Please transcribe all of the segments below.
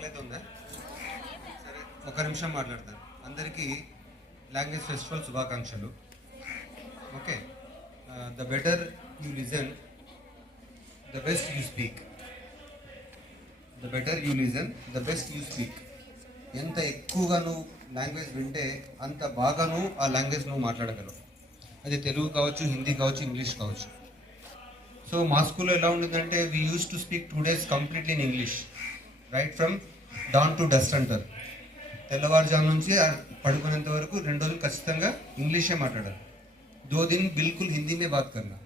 ఆకలి ఉందా? సరే, ఒక నిమిషం మాట్లాడతాను. అందరికీ లాంగ్వేజ్ ఫెస్టివల్ శుభాకాంక్షలు. Okay, the better you listen, the best you speak. The better you listen, the best you speak. ఎంత ఎక్కువగా నువ్వు లాంగ్వేజ్ వింటే అంత బాగా నువ్వు ఆ లాంగ్వేజ్ నువ్వు మాట్లాడగలవు. అది తెలుగు కావచ్చు, హిందీ కావచ్చు, ఇంగ్లీష్ కావచ్చు. సో మా స్కూల్లో ఎలా ఉండేదంటే we used to speak 2 days completely in English, right from dawn to dusk అంటారు. తెల్లవారుజాము నుంచి పడుకునేంత వరకు 2 రోజులు ఖచ్చితంగా ఇంగ్లీషే మాట్లాడాలి. 2 दिन బిల్కుల్ హిందీ మే బాత్ కర్నా,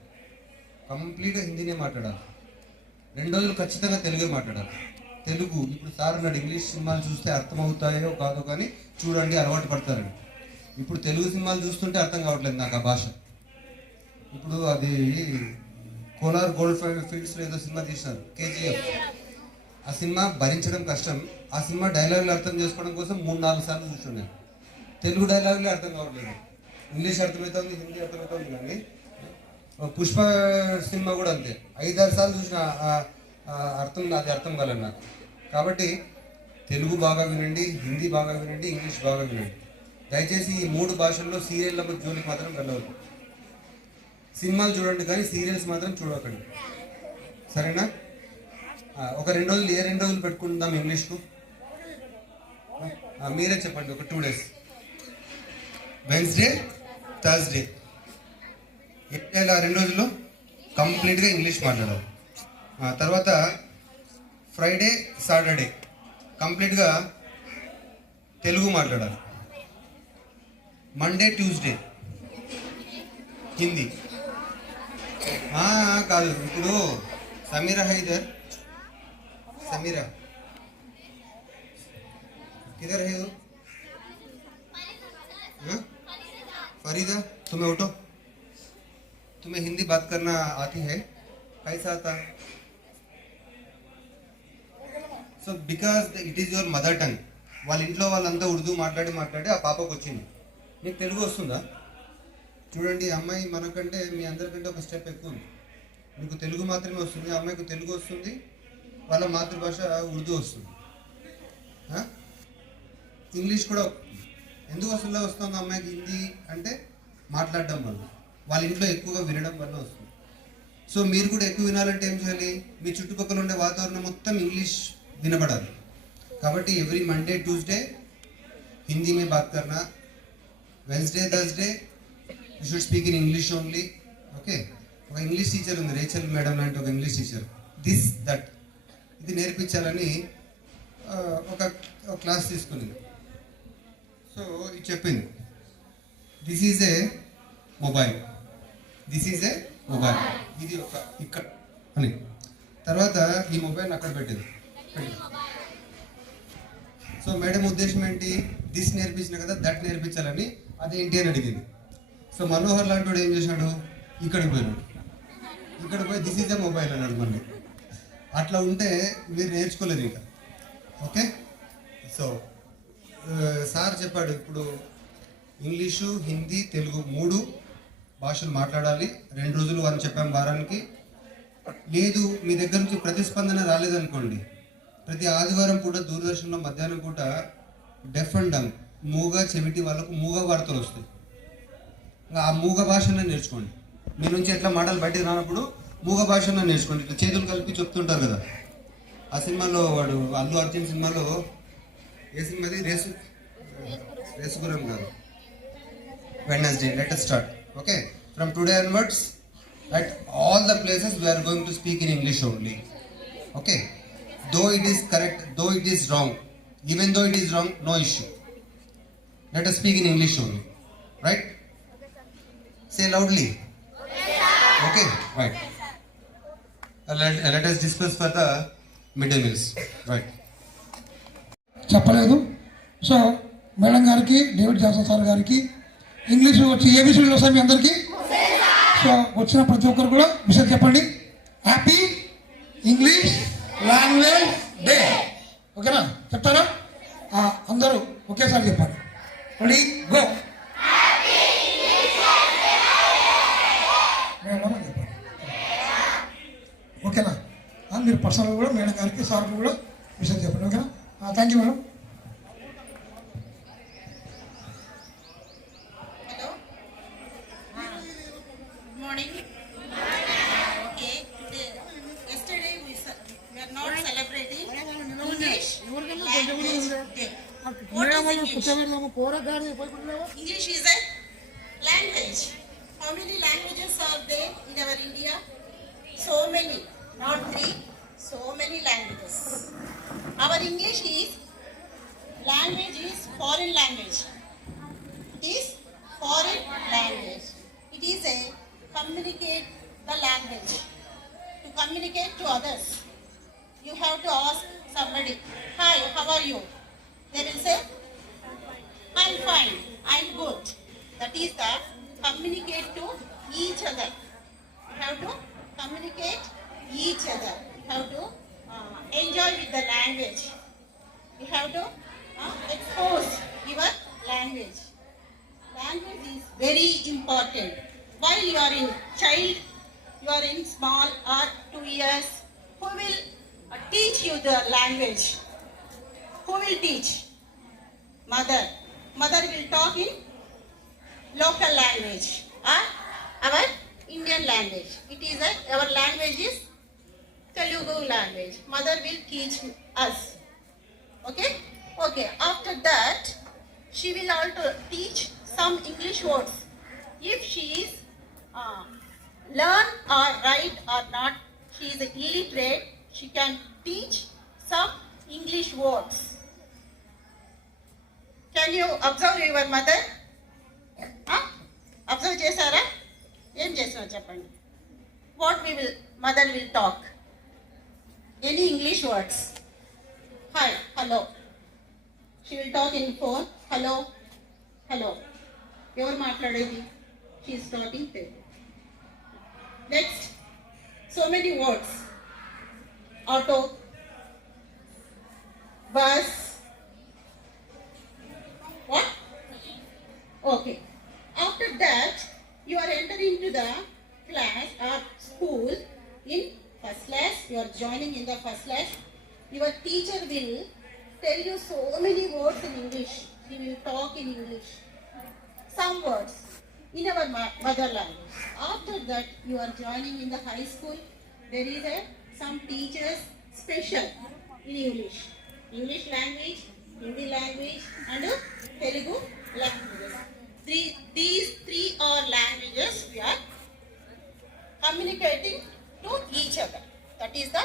కంప్లీట్గా హిందీనే మాట్లాడాలి. 2 రోజులు ఖచ్చితంగా తెలుగే మాట్లాడాలి. తెలుగు ఇప్పుడు సార్ అన్నాడు, ఇంగ్లీష్ సినిమాలు చూస్తే అర్థమవుతాయో కాదో కానీ చూడండి అలవాటు పడతారండి. ఇప్పుడు తెలుగు సినిమాలు చూస్తుంటే అర్థం కావట్లేదు నాకు ఆ భాష. ఇప్పుడు అది కోలార్ గోల్డ్ ఫీల్డ్స్లో ఏదో సినిమా తీసినారు, KGF. ఆ సినిమా భరించడం కష్టం. ఆ సినిమా డైలాగులు అర్థం చేసుకోవడం కోసం 3-4 సార్లు చూస్తున్నాను. తెలుగు డైలాగులే అర్థం కావట్లేదు. ఇంగ్లీష్ అర్థమవుతుంది, హిందీ అర్థమవుతుంది, కానీ పుష్ప సినిమా కూడా అంతే 5-6 సార్లు చూసిన అర్థం కాలేదు నాకు. కాబట్టి తెలుగు బాగా వినండి, హిందీ బాగా వినండి, ఇంగ్లీష్ బాగా వినండి. దయచేసి ఈ 3 భాషల్లో సీరియల్ జోలికి మాత్రం వెళ్ళవద్దు. సినిమాలు చూడండి కానీ సీరియల్స్ మాత్రం చూడకండి, సరేనా? ఒక 2 రోజులు, ఏ 2 రోజులు పెట్టుకుందాం ఇంగ్లీష్కు? మీరే చెప్పండి. ఒక 2 days, వెన్స్డే, థర్స్డే, ఇలా 2 రోజుల్లో కంప్లీట్గా ఇంగ్లీష్ మాట్లాడాలి. తర్వాత ఫ్రైడే, సాటర్డే కంప్లీట్గా తెలుగు మాట్లాడాలి. Monday, Tuesday Hindi. కాదు, ఇప్పుడు సమీరా హైదర్, సమీरा किधर है वो? फरीदा, तुम्हें उठो, तुम्हें हिंदी बात करना आती है? कैसा आता? So because it is your mother tongue. వాళ్ళ ఇంట్లో వాళ్ళంతా ఉర్దూ మాట్లాడి ఆ పాపకు వచ్చింది. మీకు తెలుగు వస్తుందా? చూడండి, అమ్మాయి మనకంటే మీ అందరికంటే ఒక స్టెప్ ఎక్కువ ఉంది. మీకు తెలుగు మాత్రమే వస్తుంది, అమ్మాయికి తెలుగు వస్తుంది, వాళ్ళ మాతృభాష ఉర్దూ వస్తుంది. ఇంగ్లీష్ కూడా ఎందుకు వస్తుంది అమ్మాయికి హిందీ అంటే మాట్లాడడం వల్ల, వాళ్ళ ఇంట్లో ఎక్కువగా వినడం వల్ల వస్తుంది. సో మీరు కూడా ఎక్కువ వినాలంటే ఏం చేయాలి? మీ చుట్టుపక్కల ఉండే వాతావరణం మొత్తం ఇంగ్లీష్ వినబడాలి. కాబట్టి ఎవ్రీ మండే, ట్యూస్డే హిందీ మే బాత్ కర్నా, Wednesday, Thursday you should speak in English only. Okay, ఒక ఇంగ్లీష్ టీచర్ ఉంది, రేచల్ మేడం లాంటి ఒక ఇంగ్లీష్ టీచర్, దట్ ఇది నేర్పించాలని ఒక క్లాస్ తీసుకునింది. సో ఇది చెప్పింది, this is a mobile, this is a mobile, ఇది ఒక ఇక్కడ అని. తర్వాత ఈ మొబైల్ అక్కడ పెట్టింది. సో మేడం ఉద్దేశం ఏంటి? దిస్ నేర్పించిన కదా దట్ నేర్పించాలని, అదేంటి అని అడిగింది. సో మనోహర్ లాంటి వాడు ఏం చేశాడు? ఇక్కడికి పోయి దిస్ ఈజ్ ఏ మొబైల్ అన్నాడు. మళ్ళీ అట్లా ఉంటే మీరు నేర్చుకోలేదు ఇంకా. ఓకే, సో సార్ చెప్పాడు, ఇప్పుడు ఇంగ్లీషు, హిందీ, తెలుగు 3 భాషలు మాట్లాడాలి. 2 రోజులు అని చెప్పాం వారానికి. లేదు మీ దగ్గర నుంచి ప్రతిస్పందన రాలేదనుకోండి, ప్రతి ఆదివారం పూట దూరదర్శన్లో మధ్యాహ్నం పూట డెఫ్ అండ్ డంగ్, మూగ చెవిటి వాళ్ళకు మూగ వార్తలు వస్తాయి. ఆ మూగ భాషను నేర్చుకోండి. మీ నుంచి ఎట్లా మాటలు బయటకు రానప్పుడు మూగ భాషను నేర్చుకోండి. ఇట్లా చేతులు కలిపి చెప్తుంటారు కదా. ఆ సినిమాలో వాడు అల్లు అర్జున్ సినిమాలో, ఏ సినిమాది? రేసుగురం కాదు, Wednesday. Let us start. Okay, from today onwards at all the places we are going to speak in English only. Okay, though it is correct, though it is wrong, even though it is wrong, no issue, let us speak in English only, right? Say loudly. Okay, right. Let us discuss for the midday meals, right? చెప్పలేదు. So madam గారికి, David Johnson sir గారికి English వచ్చి ఏబిసిడీలు వస్తాయి మీ అందరికీ. So వచ్చిన ప్రతి ఒక్కరు కూడా విషయం చెప్పండి. Happy English language day. ఓకేనా? చెప్తారా? అందరూ ఒకేసారి చెప్పండి. Ready, go. చెప్పండి. ఓకేనా? మీరు పర్సనల్ కూడా మేడం గారికి, సార్కి కూడా విషయం చెప్పండి. ఓకేనా? Thank you madam. Hello. Good morning. Okay. Yesterday we are not celebrating English language day. What is English? English is a language. How many languages are there in our India? So many. Not 3. So many languages. Our English is language is foreign language. It is foreign language. It is a communicate the language. To communicate to others, you have to ask somebody, "Hi, how are you?" They will say, "I'm fine, I'm good." That is the communicate to each other. You have to communicate each other. You have to enjoy with the language. You have to expose your language. Language is very important. While you are in child, you are in small or 2 years, who will teach you the language? Who will teach? Mother. Mother will talk in local language or our Indian language. It is our language is Telugu language. Mother will teach us. Okay? Okay. After that, she will also teach some English words. If she is learn or write or not, she is illiterate, she can teach some English words. Can you observe your mother? Observe chesara? Em chestunnaru cheppandi. What mother will talk? Any English words? Hi, hello. She will talk in phone. Hello, hello. ఎవరు మాట్లాడేది? She is talking Telugu. Next, so many words. Auto, bus. What? Okay. After that, you are entering to the class or school in first class. You are joining in the first class. Your teacher will tell you so many words in English. He will talk in English. Some words in our mother language. After that, you are joining in the high school. There is some teachers special in English. English language, Hindi language and Telugu languages. These three are languages we are communicating to each other. That is the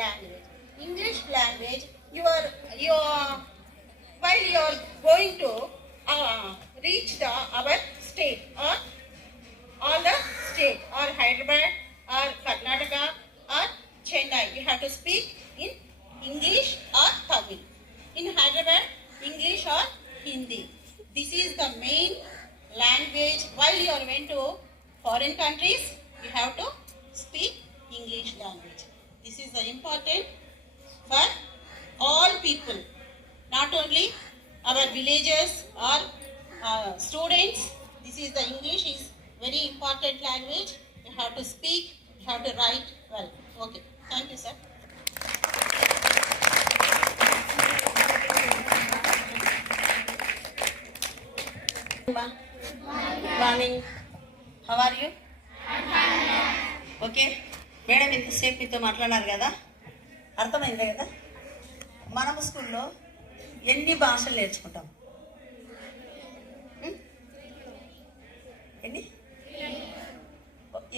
language. English language, you are while you are going to reach our state or all the state or Hyderabad or Karnataka or Chennai, you have to speak in English or Tamil. In Hyderabad, English or Hindi. This is the main language. While you are went to foreign countries, you have to speak English language. This is the important for all people, not only our villagers or students. This is the English is very important language. You have to speak, you have to write well. Okay, thank you, sir. Morning, how are you? Okay madam, ఇంతసేపు మీతో మాట్లాడారు కదా, అర్థమైంది కదా. మనము స్కూల్లో ఎన్ని భాషలు నేర్చుకుంటాం? ఎన్ని?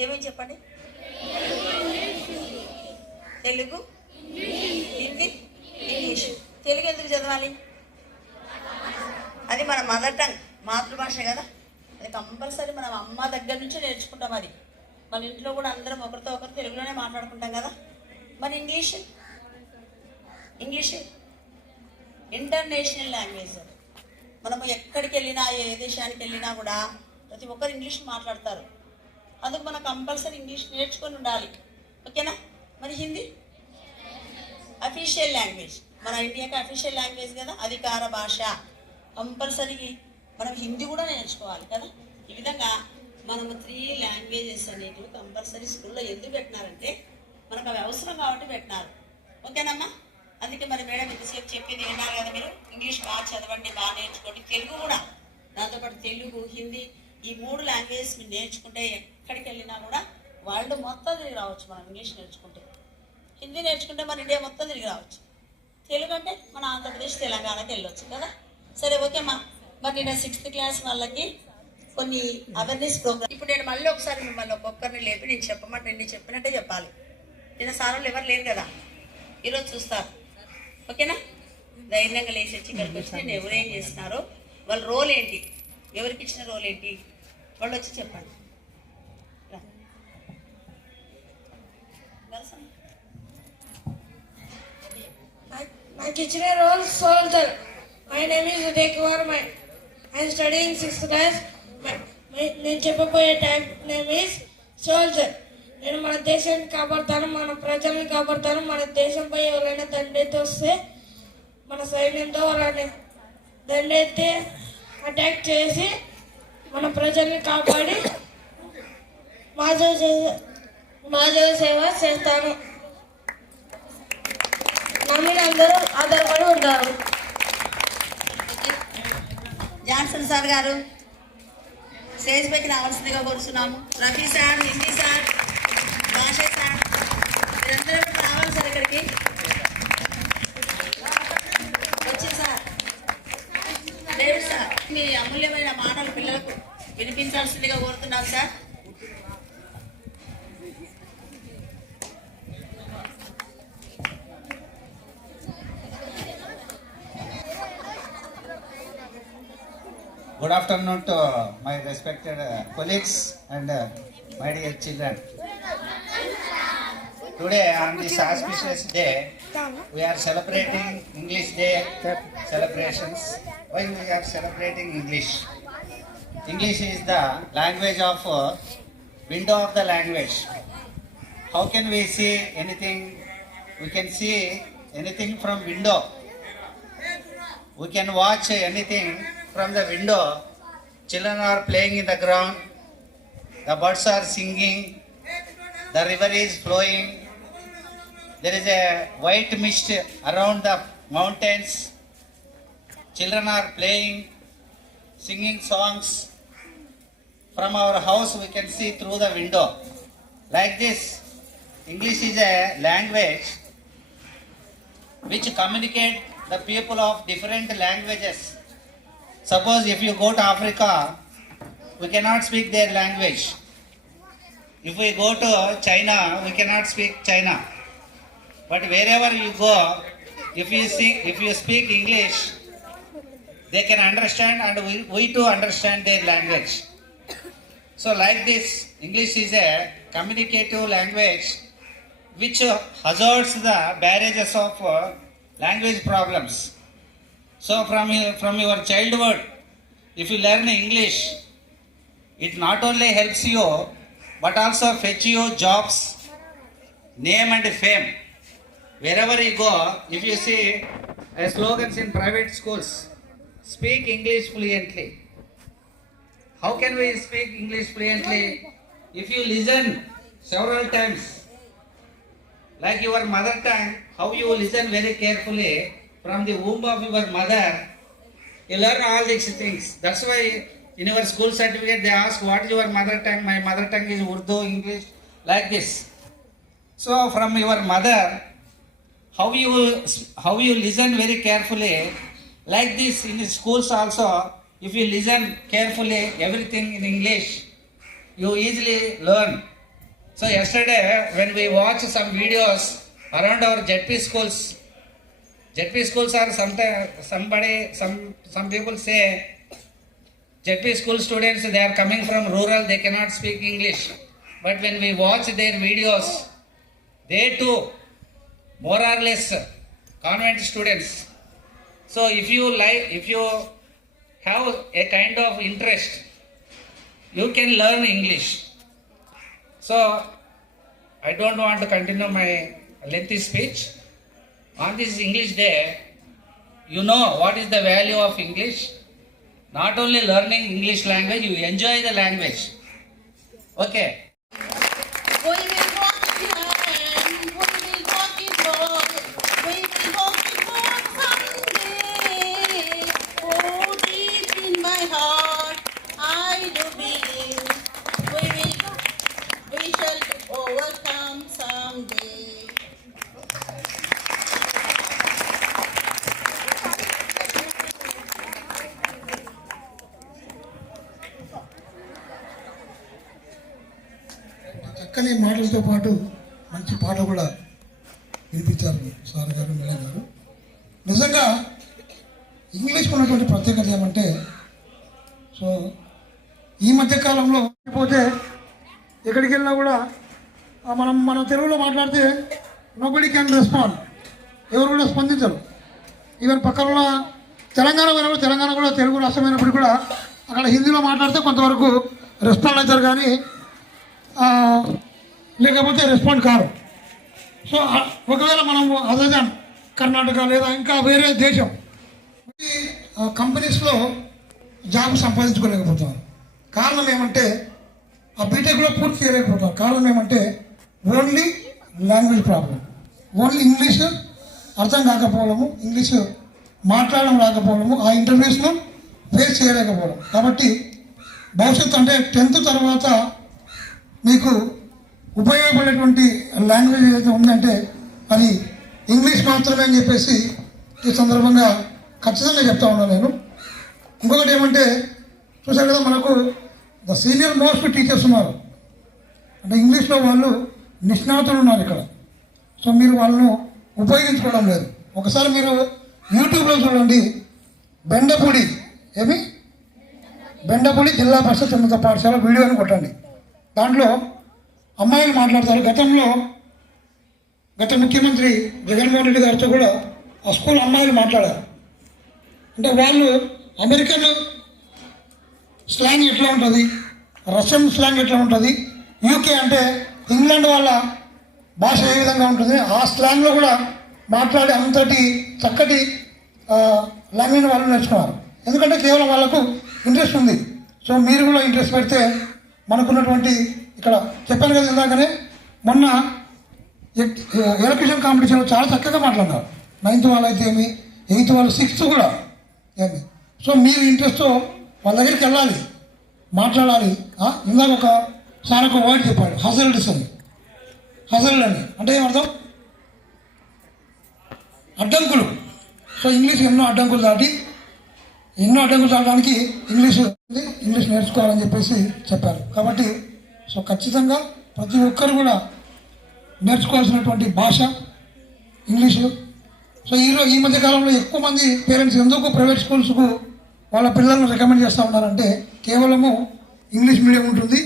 ఏమేమి చెప్పండి? తెలుగు, హిందీ, ఇంగ్లీష్. తెలుగు ఎందుకు చదవాలి? అది మన మదర్ టంగ్, మాతృభాష కదా. అది కంపల్సరీ మనం అమ్మ దగ్గర నుంచి నేర్చుకుంటాం. అది మన ఇంట్లో కూడా అందరం ఒకరితో ఒకరు తెలుగులోనే మాట్లాడుకుంటాం కదా. మరి ఇంగ్లీష్ ఇంటర్నేషనల్ లాంగ్వేజ్. మనము ఎక్కడికి వెళ్ళినా, ఏ దేశానికి వెళ్ళినా కూడా ప్రతి ఒక్కరు ఇంగ్లీష్ మాట్లాడతారు. అందుకు మనం కంపల్సరీ ఇంగ్లీష్ నేర్చుకొని ఉండాలి. ఓకేనా? మరి హిందీ అఫీషియల్ లాంగ్వేజ్, మన ఇండియాకి అఫీషియల్ లాంగ్వేజ్ కదా, అధికార భాష. కంపల్సరీ మనం హిందీ కూడా నేర్చుకోవాలి కదా. ఈ విధంగా మనము 3 లాంగ్వేజెస్ అనేటివి కంపల్సరీ స్కూల్లో ఎందుకు పెట్టినారంటే మనకు అవి అవసరం కాబట్టి పెట్టినారు. ఓకేనమ్మా? అందుకే మరి మేడం ఇంతసేపు చెప్పింది విన్నారు కదా మీరు. ఇంగ్లీష్ బాగా చదవండి, బాగా నేర్చుకోండి. తెలుగు కూడా దాంతోపాటు తెలుగు, హిందీ ఈ 3 లాంగ్వేజెస్ మీరు నేర్చుకుంటే ఎక్కడికి వెళ్ళినా కూడా వరల్డ్ మొత్తం తిరిగి రావచ్చు. మనం ఇంగ్లీష్ నేర్చుకుంటే, హిందీ నేర్చుకుంటే మన ఇండియా మొత్తం తిరిగి రావచ్చు. తెలుగు అంటే మన ఆంధ్రప్రదేశ్ తెలంగాణకి వెళ్ళొచ్చు కదా. సరే ఓకేమ్మా. మరి నేను 6th క్లాస్ వాళ్ళకి కొన్ని అవేర్నెస్ ప్రోగ్రామ్. ఇప్పుడు నేను మళ్ళీ ఒకసారి మిమ్మల్ని ఒక్కొక్కరిని లేపి నేను చెప్పమంటే నేను చెప్పినట్టే చెప్పాలి. నిన్న సార్లు ఎవరు లేరు కదా, ఈరోజు చూస్తారు. ఓకేనా? ధైర్యంగా లేచి వచ్చి ఇక్కడికి వచ్చి నేను ఎవరేం చేస్తున్నారో వాళ్ళ రోల్ ఏంటి, ఎవరికి ఇచ్చిన రోల్ ఏంటి వాళ్ళు వచ్చి చెప్పండి. నాకు ఇచ్చిన role soldier. My name is Uday Kumar. I studying 6th class. నేను చెప్పబోయే టైం నేమ్ ఈజ్ సోల్జర్. నేను మన దేశాన్ని కాపాడుతాను, మన ప్రజల్ని కాపాడుతాను. మన దేశంపై ఎవరైనా దండెత్తి వస్తే మన సైన్యంతో వాళ్ళని దండెత్తి అటాక్ చేసి మన ప్రజల్ని కాపాడి మాధవ సేవ చేస్తాను. నా మీద అందరూ ఆధారపడి ఉంటారు. జాన్సన్ సార్ గారు స్టేజ్ పైకి రావాల్సిందిగా కోరుతున్నాము. రఫీ సార్, హిందీ సార్, భాషా సార్, మీరందరూ కూడా రావాలి సార్ ఇక్కడికి. వచ్చింది సార్. డేవిడ్ సార్, మీ అమూల్యమైన మాటలు పిల్లలకు వినిపించాల్సిందిగా కోరుతున్నాం sir. Good afternoon to my respected colleagues and my dear children. Today on this auspicious day, we are celebrating English Day celebrations. Why we are celebrating English? English is the language of window of the language. How can we see anything? We can see anything from window. We can watch anything from the window. Children are playing in the ground, the birds are singing, the river is flowing, there is a white mist around the mountains. Children are playing, singing songs. From our house we can see through the window. Like this, English is a language which communicate the people of different languages. Suppose if you go to Africa, we cannot speak their language. If we go to China, we cannot speak China. But wherever you go, if you speak English, they can understand and we too understand their language. So like this, English is a communicative language which hazards the barriers of language problems. So from your childhood, if you learn English, it not only helps you, but also fetch you jobs, name and fame. Wherever you go, if you see slogans in private schools, speak English fluently. How can we speak English fluently? If you listen several times, like your mother tongue, how you listen very carefully, from the womb of your mother, you learn all these things. That's why in your school certificate they ask what is your mother tongue. My mother tongue is Urdu, English, like this. So from your mother, how you listen very carefully, like this in the schools also. If you listen carefully everything in English, you easily learn. So yesterday when we watched some videos around our ZP schools are some people say ZP school students, they are coming from rural, they cannot speak English. But when we watch their videos, they too more or less convent students. So if you have a kind of interest, you can learn English. So I don't want to continue my lengthy speech. On this English Day, you know what is the value of English. Not only learning English language, you enjoy the language. Okay. We will walk in hand, we will walk in road, we will walk చక్కని మాటలతో పాటు మంచి పాట కూడా వినిపించారు sir గారు, madam గారు. నిజంగా ఇంగ్లీష్ ఉన్నటువంటి ప్రత్యేకత ఏమంటే, సో ఈ మధ్య కాలంలో పోతే ఎక్కడికి వెళ్ళినా కూడా మనం తెలుగులో మాట్లాడితే నోబడి క్యాన్ రెస్పాండ్, ఎవరు కూడా స్పందించరు. ఈవెన్ పక్కన తెలంగాణ పోయినప్పుడు, తెలంగాణ కూడా తెలుగు రాష్ట్రమైనప్పుడు కూడా అక్కడ హిందీలో మాట్లాడితే కొంతవరకు రెస్పాండ్ అవుతారు, కానీ లేకపోతే రెస్పాండ్ కారు. సో ఒకవేళ మనము అదర్ దాన్ కర్ణాటక లేదా ఇంకా వేరే దేశం కంపెనీస్లో జాబ్ సంపాదించుకోలేకపోతున్నారు. కారణం ఏమంటే ఆ బీటెక్ కూడా పూర్తి చేయలేకపోతున్నారు. కారణం ఏమంటే only language problem, only English అర్థం కాకపోవడము, ఇంగ్లీష్ మాట్లాడడం రాకపోవడము, ఆ ఇంటర్వ్యూస్ను ఫేస్ చేయలేకపోవడం. కాబట్టి భవిష్యత్తు అంటే 10th తర్వాత మీకు ఉపయోగపడేటువంటి లాంగ్వేజ్ ఏదైతే ఉందంటే అది ఇంగ్లీష్ మాత్రమే అని చెప్పేసి ఈ సందర్భంగా ఖచ్చితంగా చెప్తా ఉన్నాను నేను. ఇంకొకటి ఏమంటే చూసారు కదా, మనకు ద సీనియర్ మోస్ట్ టీచర్స్ ఉన్నారు, అంటే ఇంగ్లీష్లో వాళ్ళు నిష్ణాతులు ఉన్నారు ఇక్కడ. సో మీరు వాళ్ళను ఉపయోగించుకోవడం లేదు. ఒకసారి మీరు యూట్యూబ్లో చూడండి, బెండపూడి జిల్లా పరిషత్ ఉన్నత పాఠశాల వీడియో అని కొట్టండి. దాంట్లో అమ్మాయిలు మాట్లాడతారు. గత ముఖ్యమంత్రి జగన్మోహన్ రెడ్డి గారితో కూడా ఆ స్కూల్ అమ్మాయిలు మాట్లాడారు. అంటే వాళ్ళు అమెరికన్ స్లాంగ్ ఎట్లా ఉంటుంది, రష్యన్ స్లాంగ్ ఎట్లా ఉంటుంది, యూకే అంటే ఇంగ్లాండ్ వాళ్ళ భాష ఏ విధంగా ఉంటుంది, ఆ స్లాంగ్లో కూడా మాట్లాడే అంతటి చక్కటి లాంగ్వేజ్ వాళ్ళు నేర్చుకున్నారు. ఎందుకంటే కేవలం వాళ్ళకు ఇంట్రెస్ట్ ఉంది. సో మీరు కూడా ఇంట్రెస్ట్ పెడితే మనకున్నటువంటి ఇక్కడ చెప్పాను కదా ఇందాకనే, మొన్న ఎలక్ట్రిషన్ కాంపిటీషన్లో చాలా చక్కగా మాట్లాడినారు. 9th వాళ్ళు అయితే ఏమి, 8th వాళ్ళు, 6th కూడా ఏమి. సో మీరు ఇంట్రెస్ట్తో వాళ్ళ దగ్గరికి వెళ్ళాలి, మాట్లాడాలి. ఇందాక ఒక సార్ ఒక వర్డ్ చెప్పాడు, హజల్డ్స్ అని. హజల్డ్ అని అంటే ఏమర్థం? అడ్డంకులు. సో ఇంగ్లీష్ ఎన్నో అడ్డంకులు దాటడానికి ఇంగ్లీష్ నేర్చుకోవాలని చెప్పేసి చెప్పారు. కాబట్టి సో ఖచ్చితంగా ప్రతి ఒక్కరు కూడా నేర్చుకోవాల్సినటువంటి భాష ఇంగ్లీషు. సో ఈ మధ్య కాలంలో ఎక్కువ మంది పేరెంట్స్ ఎందుకు ప్రైవేట్ స్కూల్స్కు వాళ్ళ పిల్లలను రికమెండ్ చేస్తూ ఉన్నారంటే కేవలము ఇంగ్లీష్ మీడియం ఉంటుంది,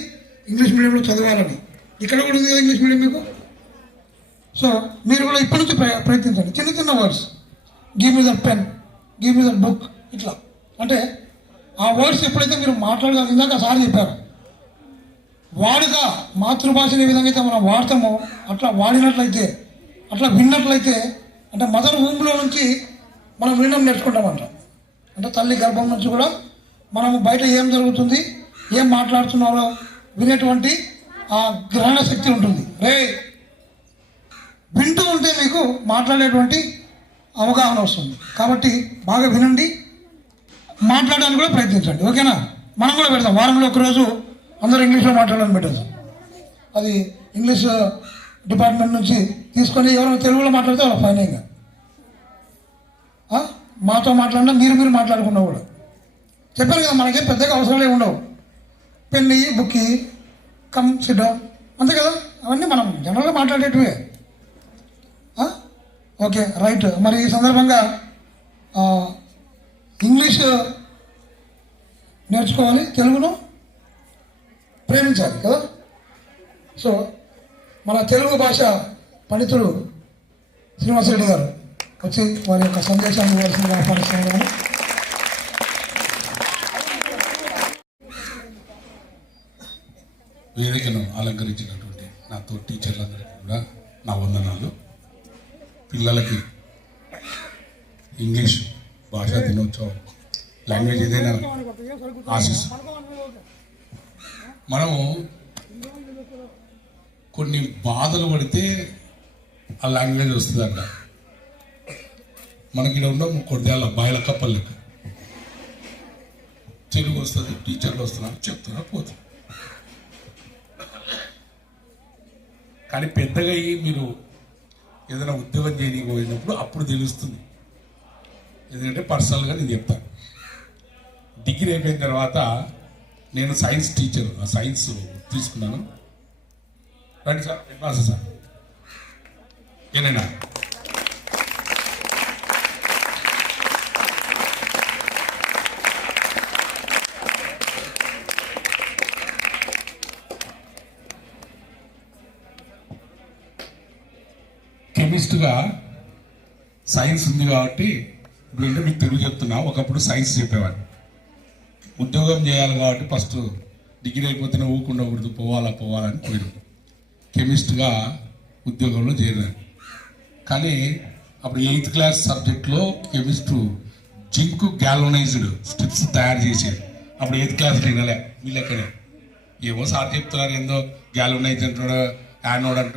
ఇంగ్లీష్ మీడియంలో చదవాలని. ఇక్కడ కూడా ఉంది కదా ఇంగ్లీష్ మీడియం మీకు. సో మీరు కూడా ఇప్పటి నుంచి ప్రయత్నించండి. చిన్న words, give me that pen, give me that book, ఇట్లా. అంటే ఆ వర్డ్స్ ఎప్పుడైతే మీరు మాట్లాడగలరు, ఇందాక సార్ చెప్పారు, వాడుగా మాతృభాషని ఏ విధంగా అయితే మనం వాడతామో అట్లా వాడినట్లయితే, అట్లా విన్నట్లయితే, అంటే మదర్ వూమ్లో నుంచి మనం వినడం నేర్చుకుంటామంట. అంటే తల్లి గర్భం నుంచి కూడా మనము బయట ఏం జరుగుతుంది, ఏం మాట్లాడుతున్నారో వినేటువంటి ఆ గ్రహణ శక్తి ఉంటుంది. వింటూ ఉంటే మీకు మాట్లాడేటువంటి అవగాహన వస్తుంది. కాబట్టి బాగా వినండి, మాట్లాడడానికి కూడా ప్రయత్నించండి. ఓకేనా? మనం కూడా పెడతాం, వారంలో ఒకరోజు అందరూ ఇంగ్లీష్లో మాట్లాడాలని పెట్టచ్చు. అది ఇంగ్లీష్ డిపార్ట్మెంట్ నుంచి తీసుకొని ఎవరైనా తెలుగులో మాట్లాడితే వాళ్ళ ఫైనింగ్. మాతో మాట్లాడినా మీరు మాట్లాడుకున్నా కూడా చెప్పారు కదా, మనకేం పెద్దగా అవసరాలే ఉండవు. పెన్ని, బుక్కి, కమ్ సిట్ డౌన్, అంతే కదా. అవన్నీ మనం జనరల్గా మాట్లాడేటివే. Okay, right. మరి ఈ సందర్భంగా ఇంగ్లీష్ నేర్చుకోవాలి, తెలుగును ప్రేమించాలి కదా. సో మన తెలుగు భాష పండితుడు శ్రీనివాసరెడ్డి గారు వచ్చి వారి యొక్క సందేశాన్ని ఇవ్వాల్సిందిగా ఆహ్వానిస్తున్నాను. వేదికను అలంకరించినటువంటి నాతో టీచర్లందరికీ కూడా నా వందనాలు. పిల్లలకి ఇంగ్లీష్ భాషా దినోత్సవం లాంగ్వేజ్ ఏదైనా ఆశిస్తాం. మనము కొన్ని బాధలు పడితే ఆ లాంగ్వేజ్ వస్తుందంట. మనకి ఇక్కడ ఉన్న కొద్దిగా బాయిల కప్పలకి తెలుగు వస్తుంది, టీచర్లు వస్తున్నారు, చెప్తున్నారు, పోతుంది. కానీ పెద్దగా అయ్యి మీరు ఏదైనా ఉద్యోగం చేయకపోయినప్పుడు అప్పుడు తెలుస్తుంది. ఎందుకంటే పర్సనల్గా నేను చెప్తాను, డిగ్రీ అయిపోయిన తర్వాత నేను సైన్స్ టీచర్, ఆ సైన్స్ తీసుకున్నాను. రండి సార్, మాస్టర్ సార్ ఏనైనా కెమిస్ట్గా సైన్స్ ఉంది కాబట్టి ఇప్పుడు అంటే మీకు తెలుగు చెప్తున్నా, ఒకప్పుడు సైన్స్ చెప్పేవాడిని. ఉద్యోగం చేయాలి కాబట్టి ఫస్ట్ డిగ్రీ అయిపోతేనే ఊకుండకూడదు, పోవాలని పోయినాం. కెమిస్ట్గా ఉద్యోగంలో చేరాను. కానీ అప్పుడు 8th క్లాస్ సబ్జెక్ట్లో కెమిస్ట్రీ జింక్ గ్యాల్వనైజ్డ్ స్ట్రిప్స్ తయారు చేసేది. అప్పుడు 8th క్లాస్ వినలే, వీళ్ళెక్కడే ఏమో సార్ చెప్తున్నారు, ఏందో గ్యాల్వనైజ్ అంటాడు, యానోడ్ అంటాడు.